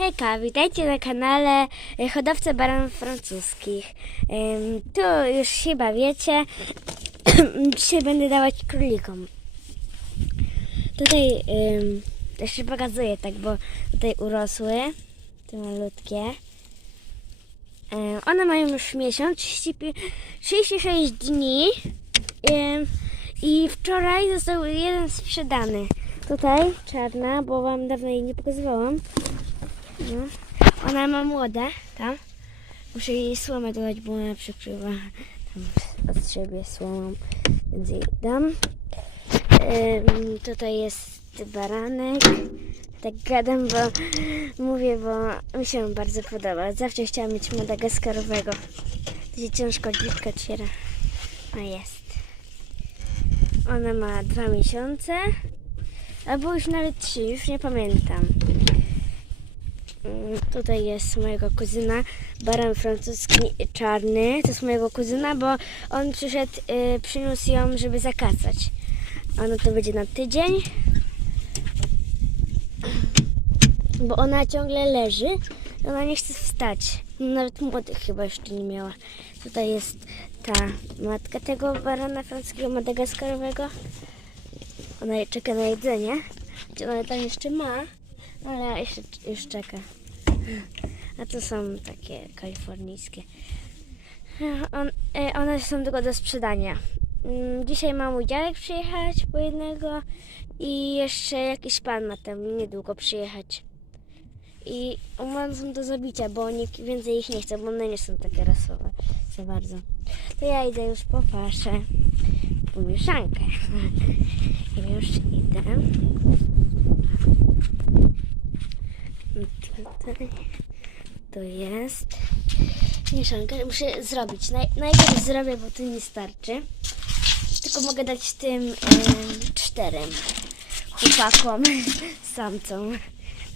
Hejka, witajcie na kanale e, Hodowca Baranów Francuskich. Tu już chyba wiecie, dzisiaj będę dawać królikom. Tutaj też się pokazuję tak, bo tutaj urosły, te malutkie. One mają już miesiąc, 35 36 dni i wczoraj został jeden sprzedany. Tutaj czarna, bo wam dawno jej nie pokazywałam. No. Ona ma młode, tam. Muszę jej słomę dodać, bo ona przykrywa tam od siebie słomą, więc jej dam. Ym, tutaj jest baranek. Tak gadam, bo mówię, bo mi się bardzo podoba. Zawsze chciałam mieć madagaskarowego. To się ciężko dziwka otwiera. A jest. Ona ma dwa miesiące. Albo już nawet trzy, już nie pamiętam. Mm, Tutaj jest mojego kuzyna, baran francuski czarny. To jest mojego kuzyna, bo on przyszedł, y, przyniósł ją, żeby zakacać. Ona to będzie na tydzień. Bo ona ciągle leży. Ona nie chce wstać. Nawet młodych chyba jeszcze nie miała. Tutaj jest ta matka tego barana francuskiego madagaskarowego. Ona czeka na jedzenie. Czy ona tam jeszcze ma? Ale jeszcze już czeka. A to są takie kalifornijskie. On, e, one są tylko do sprzedania. Mm, Dzisiaj ma mój dziadek przyjechać po jednego i jeszcze jakiś pan ma tam niedługo przyjechać. I one są do zabicia, bo nikt więcej ich nie chce, bo one nie są takie rasowe za bardzo. To ja idę już po paszę, po mieszankę. Już idę. Tutaj to jest mieszanka. Muszę zrobić. Naj, najpierw zrobię, bo tu nie starczy. Tylko mogę dać tym em, czterem chłopakom, samcom.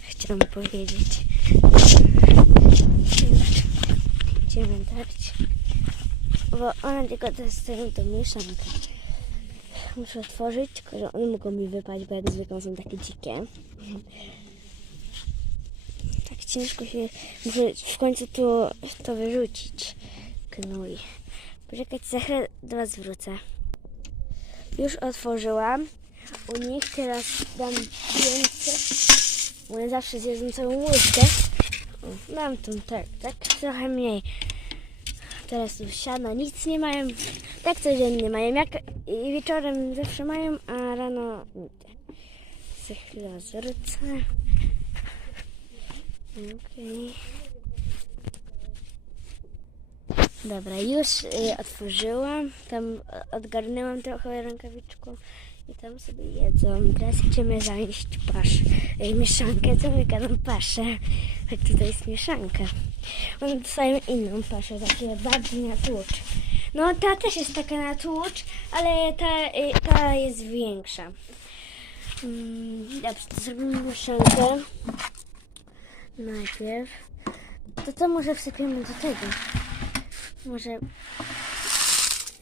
Chciałam powiedzieć. Idziemy dać. Bo one tylko testują to mieszankę. Muszę otworzyć, tylko że one mogą mi wypaść, bo jak zwykle są takie dzikie. Ciężko się... Muszę w końcu to, to wyrzucić. Gnój. Poczekać, za chwilę do Was wrócę. Już otworzyłam. U nich teraz dam więcej. One zawsze zjedzą całą łyżkę. O, Dam tu tak, tak trochę mniej. Teraz tu siada, nic nie mają. Tak codziennie mają. Jak i wieczorem zawsze mają, a rano nie. Za chwilę zwrócę. Okej. Dobra, już y, otworzyłam. Tam y, odgarnęłam trochę rękawiczką i tam sobie jedzą. Teraz idziemy zanieść pasz. Y, mieszankę, co my paszę. Choć tutaj jest mieszanka. One dostają inną paszę, takie bardziej na tłucz. No ta też jest taka na tłucz, ale ta, y, ta jest większa. Mm, dobrze, to zrobimy mieszankę. Najpierw. To co może wsypiemy do tego? Może...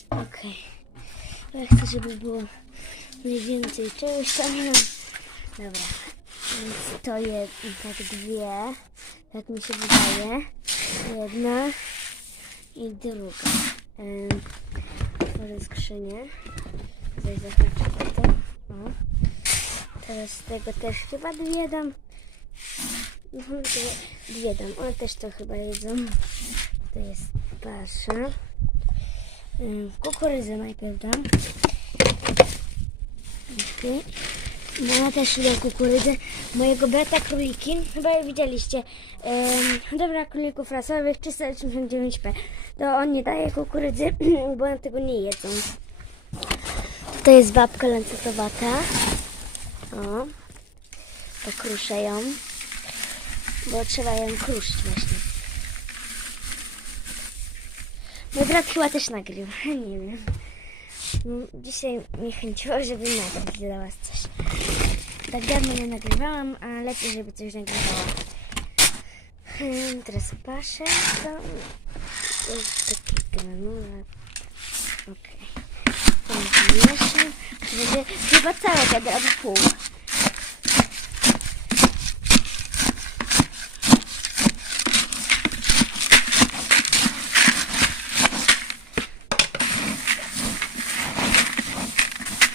Okej. Ja chcę, żeby było mniej więcej czegoś tam. Dobra. Więc to jest tak dwie. Tak mi się wydaje. Jedna i druga. Ym, Otworzę skrzynię. Tutaj zahaczę to. O. Teraz tego też chyba dwie dam. Mhm, dwie, dam. One też to chyba jedzą. To jest pasza. Kukurydzę najpierw dam. Bo ja też lubię kukurydzę. Mojego brata króliki, chyba je widzieliście. Ym, dobra królików rasowych 389p. To on nie daje kukurydzy, bo one tego nie jedzą. To jest babka lancetowata. O. Pokruszę ją. Bo trzeba ją kruszyć właśnie. Mój brat chyba też nagrywa, nie wiem. Dzisiaj mnie chęciło, żeby nagrać dla was coś. Tak dawno nie nagrywałam, a lepiej, żeby coś nagrywała. Hmm, Teraz paszę. To jest taki granulat. Okej. To mieszam. Będzie chyba całe gada albo pół.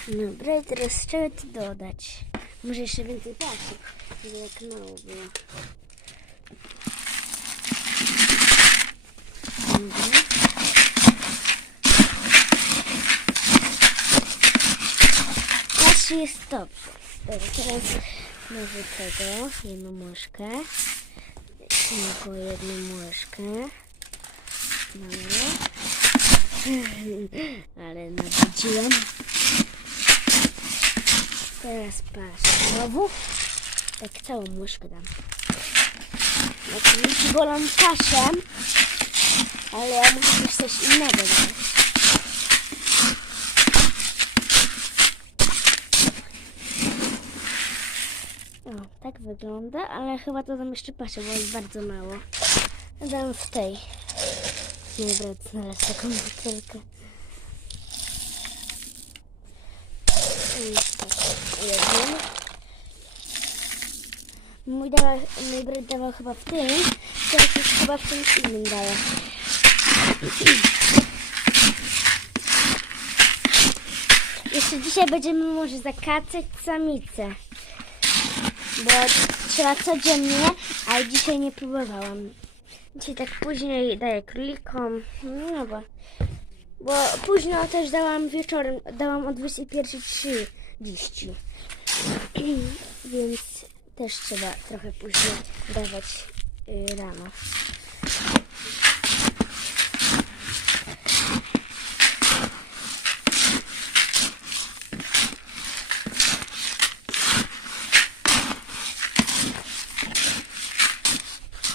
Dobra, i teraz trzeba tu dodać. Może jeszcze więcej paszy, żeby jak mało było. Dobra. Patrz, jest dobrze. Dobra, teraz może tego, jedną łyżkę. Tylko jedną łyżkę. Dobra. Ale nabudziłem. Teraz patrz. Znowu. Tak całą łyżkę dam. Oczywiście bolą kaszę, ale ja muszę coś innego dać. O, tak wygląda, ale chyba to dam jeszcze paszę, bo jest bardzo mało. Dam w tej. Nie brać znaleźć taką butelkę. Jedną. Mój, dawa, mój brat dawał chyba w tym, teraz już chyba w tym innym daje. Jeszcze dzisiaj będziemy może zakacać samicę. Bo trzeba codziennie, ale dzisiaj nie próbowałam. Dzisiaj tak później daję królikom. No bo, bo późno też dałam wieczorem, dałam o 21.30. Więc też trzeba trochę później dawać y, rano.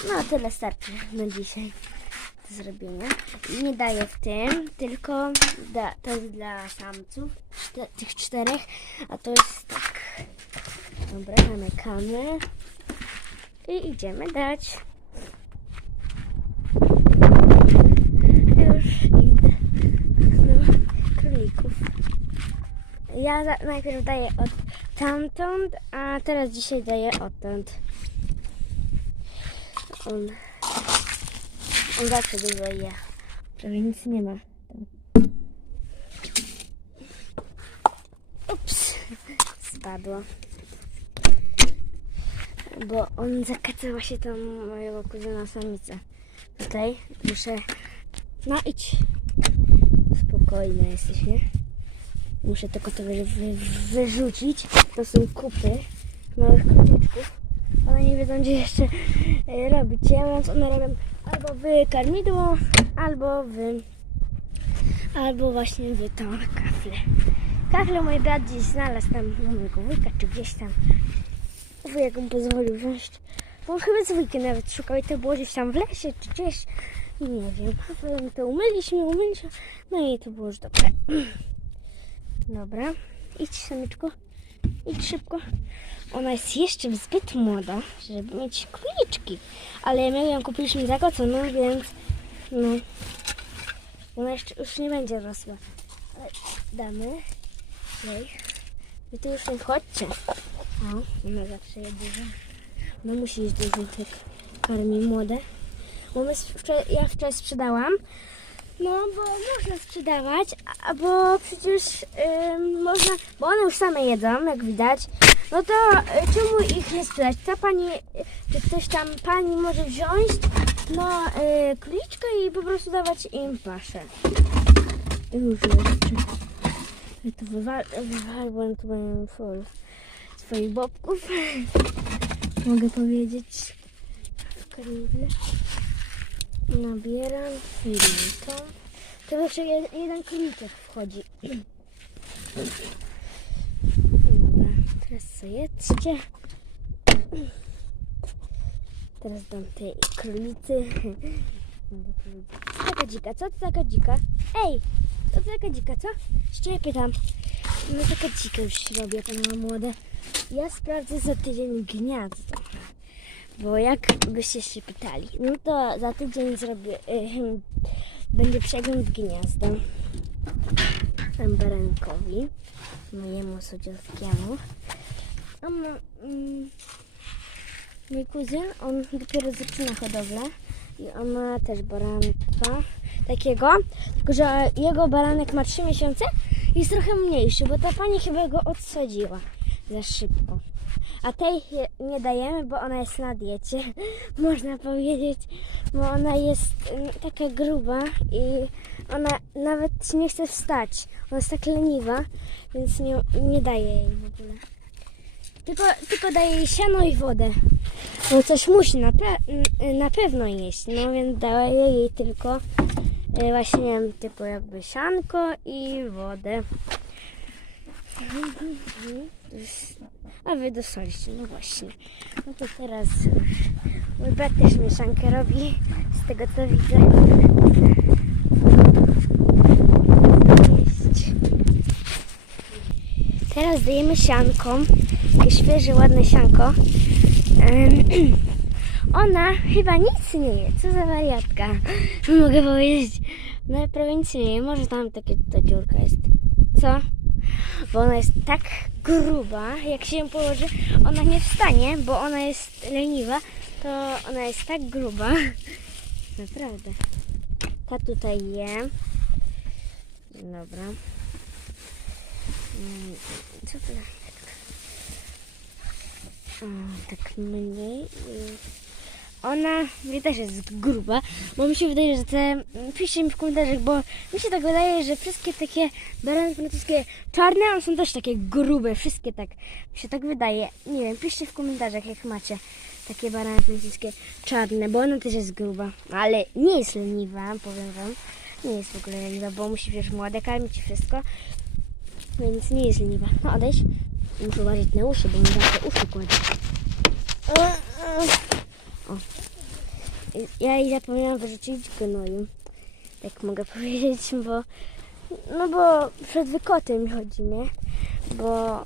No tyle starczy na dzisiaj do zrobienia. Nie daję w tym, tylko da, to jest dla samców, tych czterech, a to jest tak. Dobra, zamykamy i idziemy dać. Już idę do królików. Ja najpierw daję od tamtąd, a teraz dzisiaj daję odtąd. On, on zawsze dużo je. Prawie nic nie ma. Ups, spadło. Bo on zakacała się tam mojego kuzyna samicę. Tutaj muszę... No idź. Spokojna jesteś, nie? Muszę tylko to wy, wy, wyrzucić. To są kupy małych króliczków. One nie wiedzą, gdzie jeszcze e, robić je, więc one robią albo w karmidło, albo w albo właśnie w tą kaflę. Kaflę mój brat gdzieś znalazł tam u mojego wujka, czy gdzieś tam. Wujek mu pozwolił wziąć. Bo on chyba z nawet szukał i to było gdzieś tam w lesie, czy gdzieś. Nie wiem. Potem to umyliśmy, umyliśmy. No i to było już dobre. Dobra. Idź samiczko. Idź szybko. Ona jest jeszcze zbyt młoda, żeby mieć króliczki. Ale my ją kupiliśmy zakoconą, więc no. Ona jeszcze już nie będzie rosła. Ale damy jej. Wy tu już nie wchodźcie. O, ona zawsze je. No musi jeść dużo tak karmi młode. Bo my wczoraj, ja wczoraj sprzedałam. No, bo można sprzedawać, a bo przecież ym, można, bo one już same jedzą, jak widać. No to y, czemu ich nie sprzedać? Ta pani, y, czy ktoś tam pani może wziąć no y, króliczkę i po prostu dawać im paszę. Już jeszcze. Ja to wywal, wywalłem tu moją full swoich bobków. Mogę powiedzieć w. Nabieram filmika. To jeszcze jed- jeden króliczek wchodzi. Dobra, teraz co jedzcie. Teraz dam tej królicy. Taka? Co to taka dzika? Ej, co to taka dzika, co? Jeszcze ja pytam. No taka dzika już robię, to ma młode. Ja sprawdzę za tydzień gniazdo. Bo jak byście się pytali, no to za tydzień zrobię, yy, będzie przegląd gniazda tam barankowi, mojemu słodziowskiemu. A ma, mm, mój kuzyn, on dopiero zaczyna hodowlę i on ma też baranka takiego, tylko że jego baranek ma 3 miesiące jest trochę mniejszy, bo ta pani chyba go odsadziła za szybko. A tej nie dajemy, bo ona jest na diecie, można powiedzieć, bo ona jest mm, taka gruba i ona nawet nie chce wstać. Ona jest tak leniwa, więc nie, nie daje jej w ogóle. Tylko, tylko daje jej siano i wodę. No coś musi na, pe- na pewno jeść, no więc daje jej tylko e, właśnie typu jakby sianko i wodę. A wy dosolicie, no właśnie. No to teraz już mój brat też mieszankę robi, z tego co widzę. Teraz dajemy sianko, takie świeże, ładne sianko. Ona chyba nic nie je, co za wariatka. Mogę powiedzieć, no prawie nic nie je, może tam takie ta dziurka jest. Co? Bo ona jest tak gruba, jak się ją położy, ona nie wstanie, bo ona jest leniwa, to ona jest tak gruba. Naprawdę. Ta tutaj je. Dobra. Mm, Co to? Tak mniej. Ona mnie też jest gruba, bo mi się wydaje, że te. Piszcie mi w komentarzach, bo mi się tak wydaje, że wszystkie takie barany francuskie czarne, one są też takie grube, wszystkie tak. Mi się tak wydaje. Nie wiem, piszcie w komentarzach, jak macie takie barany francuskie czarne, bo ona też jest gruba, ale nie jest leniwa, powiem wam. Nie jest w ogóle leniwa, bo musi wiesz młode karmić i wszystko. Więc nie jest leniwa. No odejdź. Muszę uważać na uszy, bo mi zawsze uszy kładzie. O. Ja jej zapomniałam wyrzucić gnoju. Jak mogę powiedzieć, bo... No bo przed wykotem mi chodzi, nie? Bo...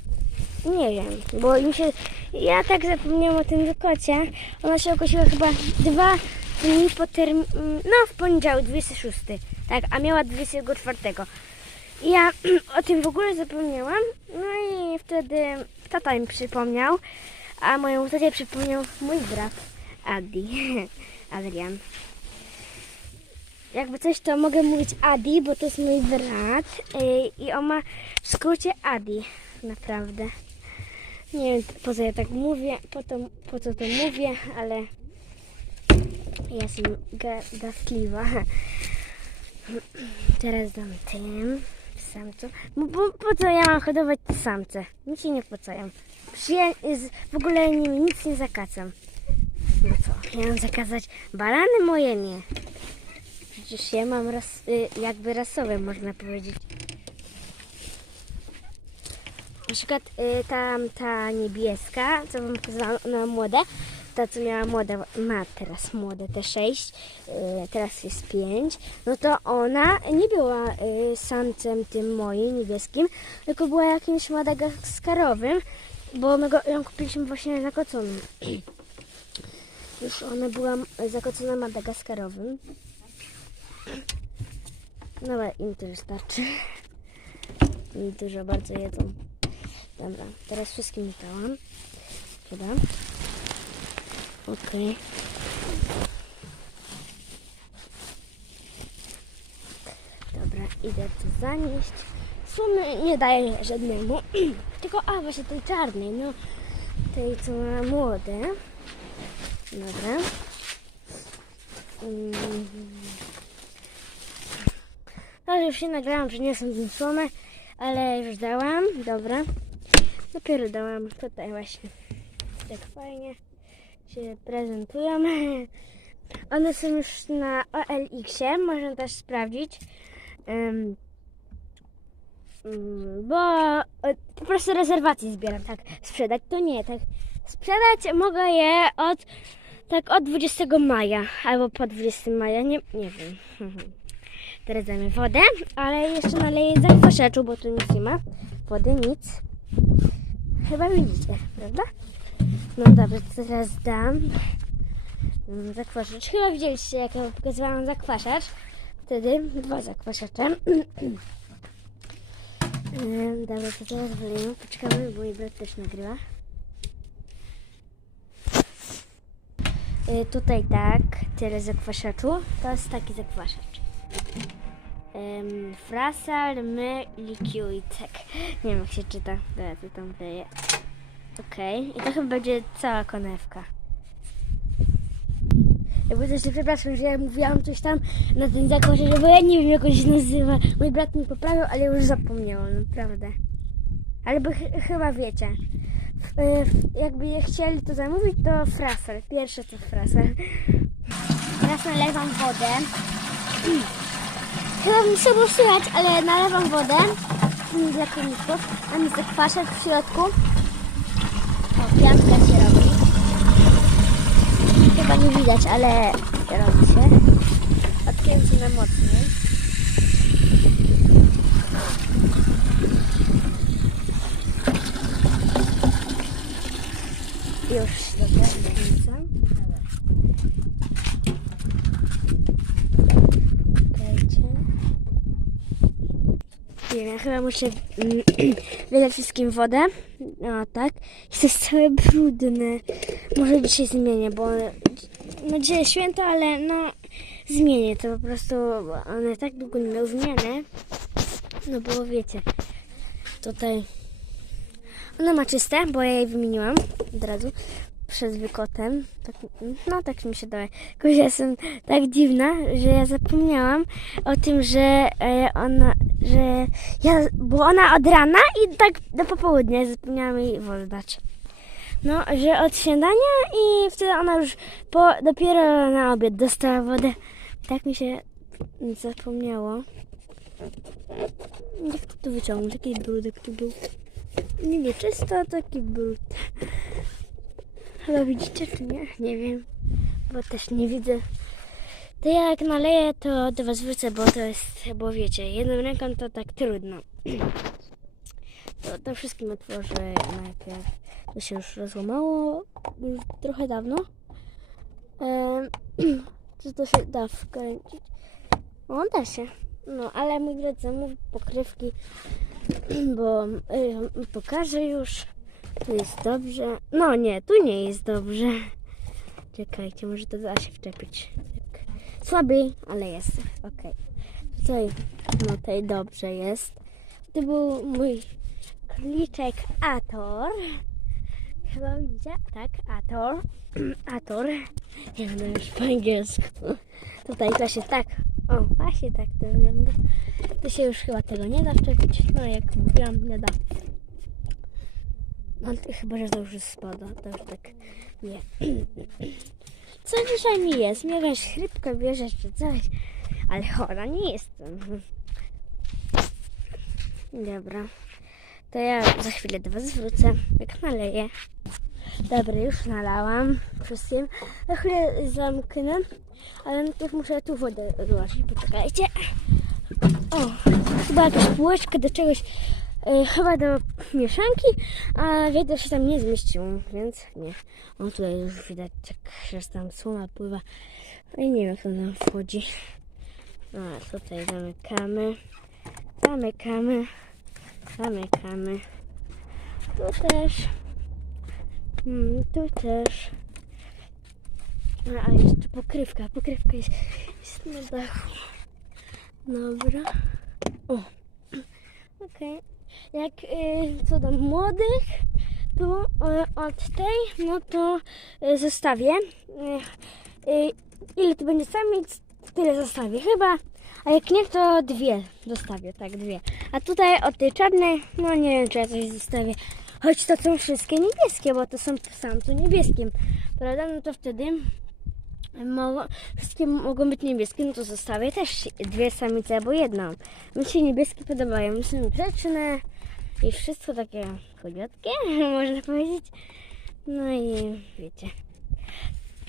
Nie wiem, bo im się... Ja tak zapomniałam o tym wykocie. Ona się ogłosiła chyba dwa dni po term... No, w poniedziałek, 26. Tak, a miała 24. I Ja o tym w ogóle zapomniałam. No i wtedy tata mi przypomniał, a mojemu tacie przypomniał mój brat Adi, Adrian. Jakby coś, to mogę mówić Adi, bo to jest mój brat yy, i on ma w skrócie Adi, naprawdę. Nie wiem po co ja tak mówię, po, to, po co to mówię, ale ja jestem ga, gaskliwa. Teraz dam tym samcu. Bo, bo po co ja mam hodować samce? Nic się nie. Przecież ja w ogóle nimi nic nie zakacam. No co, ja mam zakazać barany moje? Nie. Przecież ja mam ras, y, jakby rasowe, można powiedzieć. Na przykład y, ta, ta niebieska, co wam pokazałam, ona młoda, ta co miała młoda, ma teraz młode te 6, teraz jest 5, no to ona nie była y, samcem tym moim niebieskim, tylko była jakimś madagaskarowym, bo my go, ją kupiliśmy właśnie zakoconym. Już ona była zakocona madagaskarowym. Dobra, im to wystarczy. I dużo bardzo jedzą. Dobra, teraz wszystkim dałam. Chyba. Okej. Dobra, idę to zanieść. W sumie nie daję żadnemu. Tylko, a właśnie tej czarnej, no. Tej, co ma młode. Dobra. No, już się nagrałam, że nie są słomę, ale już dałam. Dobra. Dopiero dałam tutaj właśnie. Tak fajnie się prezentują. One są już na OLX-ie, można też sprawdzić. Ym, bo e, po prostu rezerwacje zbieram, tak. Sprzedać to nie, tak. Sprzedać mogę je od tak od 20 maja albo po 20 maja, nie, nie wiem. Teraz damy wodę, ale jeszcze naleję zakwaszaczu, bo tu nic nie ma. Wody nic. Chyba widzicie, prawda? No dobra, teraz dam zakwaszacz. Chyba widzieliście, jak ja pokazywałam zakwaszacz. Wtedy dwa zakwaszacze. Dobra, to teraz wylejemy. Poczekamy, bo mój brat też nagrywa. Y, Tutaj tak, tyle zakwaszaczu. To jest taki zakwaszacz. em, frasal, my, likiujtek. Nie wiem jak się czyta, Dobra, co tam wyje. Okej, i to chyba będzie cała konewka. Jakby też się przepraszam, że ja mówiłam coś tam na ten zakończenie, bo ja nie wiem jak on się nazywa. Mój brat mi poprawił, ale już zapomniałam, naprawdę. Ale ch- chyba wiecie. W, jakby je chcieli to zamówić, to frasel. Pierwsze to frasel. Teraz nalewam wodę. Chyba mi się było ale nalewam wodę dla koników. Mam zakwaszek w środku. O, pianka się robi. Chyba nie widać, ale robi się. Odkręcimy mocniej. Już. Czekajcie. Nie wiem, ja chyba muszę wylać wszystkim wodę. No tak. Jest całe brudne. Może dzisiaj zmienię, bo no dzisiaj święto, ale no zmienię to po prostu. One tak długo nie miały zmiany. No bo wiecie, tutaj ona ma czyste, bo ja jej wymieniłam od razu przed wykotem. Tak, no tak mi się daje. Tylko ja jestem tak dziwna, że ja zapomniałam o tym, że e, ona, że ja, bo ona od rana i tak do popołudnia zapomniałam jej wodę. No, że od śniadania i wtedy ona już po, dopiero na obiad dostała wodę. Tak mi się zapomniało. Jak to tu wyciągnął? Taki brudek tu był. Nie, nie czysto, taki brud. Chyba widzicie, czy nie? Nie wiem, bo też nie widzę. To ja jak naleję, to do was wrócę, bo to jest, bo wiecie, jedną ręką to tak trudno. To, to wszystkim otworzę najpierw. To się już rozłamało już trochę dawno. Em, Czy to się da wkręcić? O, da się. No, ale mój drodzy zamówi pokrywki, bo y, pokażę już. Tu jest dobrze. No nie, tu nie jest dobrze. Czekajcie, może to da się wczepić. Tak. Słabiej, ale jest. Okej. Tutaj, no tutaj dobrze jest. To był mój króliczek Ator. Chyba widzicie? Tak, Ator. Ator. Ja będę już po angielsku. Tutaj to się tak, o właśnie tak to wygląda. To się już chyba tego nie da wczepić. No jak mówiłam, nie da. No chyba, że to już spada, to już tak nie. Co dzisiaj mi jest? Mi jakaś chrypka bierze czy coś, ale chora nie jestem. Dobra, to ja za chwilę do Was wrócę, jak naleję. Dobra, już nalałam wszystkim. Za chwilę zamknę, ale najpierw muszę tu wodę odłożyć. Poczekajcie. O, chyba jakaś półeczka do czegoś, e, chyba do mieszanki, a wiedzę, że tam nie zmieściło, więc nie. O, tutaj już widać, jak się tam słoma pływa. No i nie wiem, to tam wchodzi. No, a tutaj zamykamy, zamykamy, zamykamy. Tu też. Mm, tu też. A jeszcze pokrywka. Pokrywka jest, jest na dachu. Dobra. O. Okej. Jak y, co do młodych, to y, od tej, no to y, zostawię. Y, y, ile to będzie samic, tyle zostawię chyba. A jak nie, to dwie zostawię, tak, dwie. A tutaj od tej czarnej, no nie wiem, czy ja coś zostawię. Choć to są wszystkie niebieskie, bo to są samce niebieskie. Prawda? No to wtedy mogą, wszystkie mogą być niebieskie, no to zostawię też dwie samice albo jedną. Mi się niebieskie podobają, są grzeczne i wszystko takie chudziutkie, można powiedzieć. No i wiecie.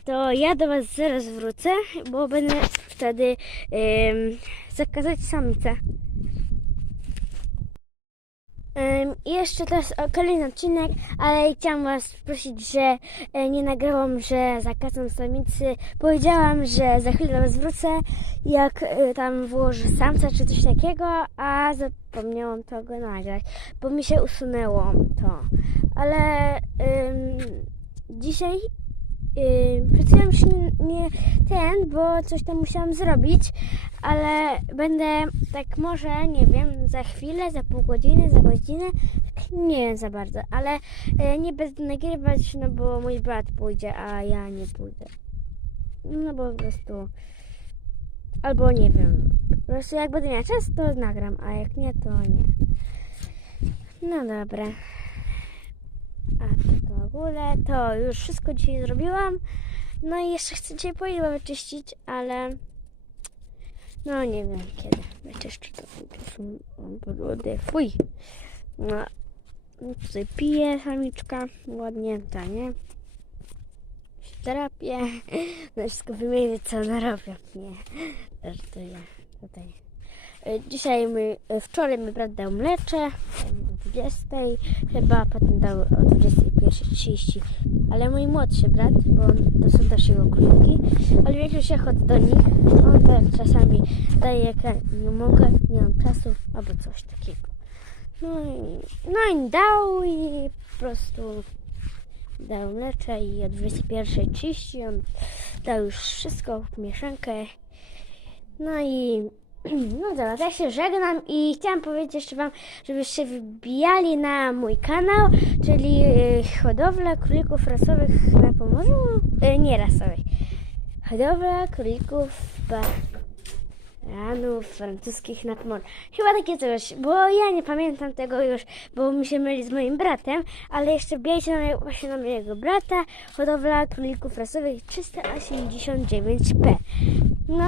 To ja do Was zaraz wrócę, bo będę wtedy ym, zakazać samice. I jeszcze o kolejny odcinek, ale chciałam Was prosić, że e, nie nagrałam, że zakazam samicy. Powiedziałam, że za chwilę do Was wrócę, jak e, tam włożę samca czy coś takiego, a zapomniałam tego nagrać, bo mi się usunęło to. Ale dzisiaj Yy, przed już nie, ten, bo coś tam musiałam zrobić, ale będę tak może, nie wiem, za chwilę, za pół godziny, za godzinę, nie wiem za bardzo, ale yy, nie będę nagrywać, no bo mój brat pójdzie, a ja nie pójdę. No bo po prostu, albo nie wiem, po prostu jak będę miała czas, to nagram, a jak nie, to nie. No dobra. A to w ogóle to już wszystko dzisiaj zrobiłam. No i jeszcze chcę dzisiaj poliwę wyczyścić, ale no nie wiem kiedy wyczyszczę to. To są brody. Fuj. No. Tutaj piję samiczka. Ładnie, ta nie. Terapię. No wszystko wymienię co ona robi. Nie. Żartuję. Tutaj. E, Dzisiaj my, e, wczoraj brat dał mlecze o 20 chyba, potem dał o 21.30, ale mój młodszy brat, bo to są też jego króliki, ale większość ja chodzę do nich, on tak czasami daje ja nie mogę, nie mam czasu, albo coś takiego. No i, no i dał i po prostu dał mlecze i o 21.30 on dał już wszystko, mieszankę, no i no dobra, ja się żegnam i chciałam powiedzieć jeszcze Wam, żebyście wbijali na mój kanał, czyli y, hodowla królików rasowych na Pomorzu, y, nie rasowych, hodowla królików baranów francuskich na Pomorzu. Chyba takie coś, bo ja nie pamiętam tego już, bo mi się myli z moim bratem, ale jeszcze wbijajcie na, mnie- właśnie na mojego brata, hodowla królików rasowych 389p. No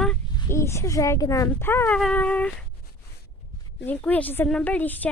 i się żegnam. Pa! Dziękuję, że ze mną byliście.